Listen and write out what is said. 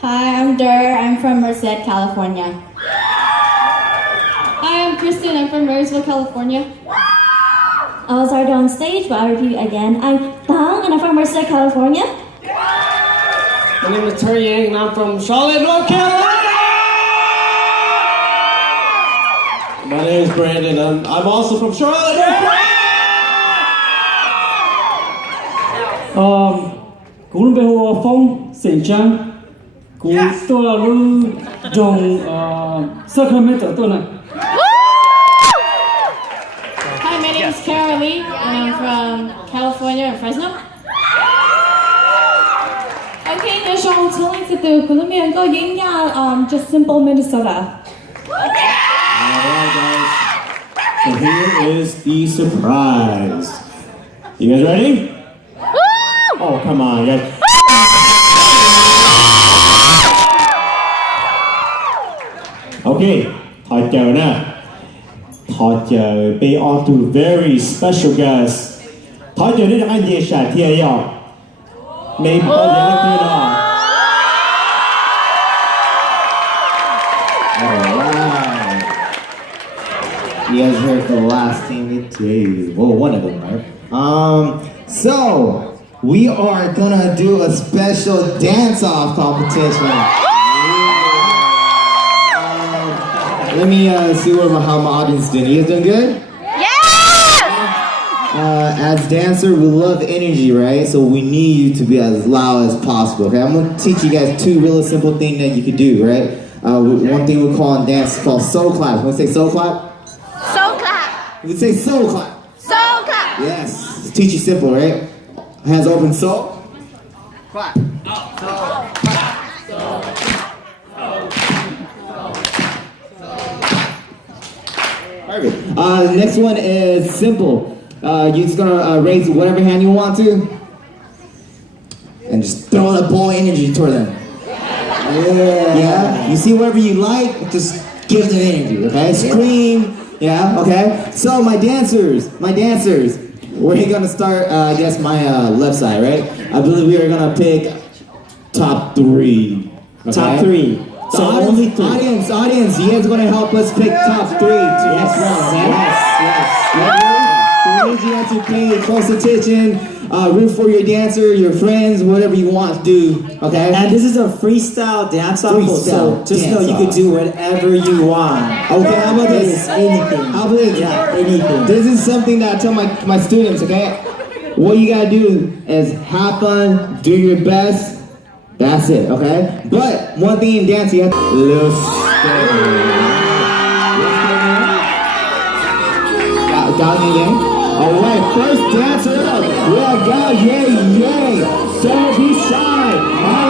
Hi, I'm Dur. I'm from Merced, California. Hi, I'm Kristen. I'm from Marysville, California. I was already on stage, but I'll repeat again. I'm Dang, and I'm from Merced, California. My name is Terry Yang, and I'm from Charlotte, North Carolina. My name is Brandon. I'm also from Charlotte, North Carolina. 古北河风新疆，古多路从Sacramento 到那。Hi, my name is Kara Lee, and I'm from California, Fresno. Okay, now Sean, telling to the Columbia go Yinga, just simple Minnesota. Alright guys, so here is the surprise. You guys ready? Oh, come on, guys. Okay, Thọ chờ nè. Thọ chờ be on to very special guests. Thọ chờ đến anh gì sẽ thi à? Mấy bao giờ nó kia nào? Alright. You guys heard the last thing they did. Well, one of them, right? So we are gonna do a special dance-off competition. Let me see how my audience is doing. You guys doing good? As dancer, we love energy, right? So we need you to be as loud as possible, okay? I'm gonna teach you guys two really simple things that you can do, right? One thing we call in dance is called soul clap. Want to say soul clap? Soul clap. We say soul clap. Soul clap. Yes. Let's teach you simple, right? Hands open, soul. Clap. Perfect. The next one is simple. You're just gonna raise whatever hand you want to, and just throw the ball energy toward them. Yeah. You see whatever you like, just give them energy. Okay. Scream. Yeah. Okay. So my dancers, we're gonna start. I guess my left side, right? I believe we are gonna pick top 3. Okay? Top 3. So only 3. Audience, you guys are gonna help us pick top 3 to next round, okay? Yes. So we need you guys to pay close attention, root for your dancer, your friends, whatever you want to do, okay? And this is a freestyle dance off, so just know you can do whatever you want. Okay, how about this? Anything. How about this? Yeah, anything. This is something that I tell my students, okay? What you gotta do is have fun, do your best. That's it, okay? But one thing in dance, you have to little Got me again? Alright, first dancer up. We got Yay. Don't be shy.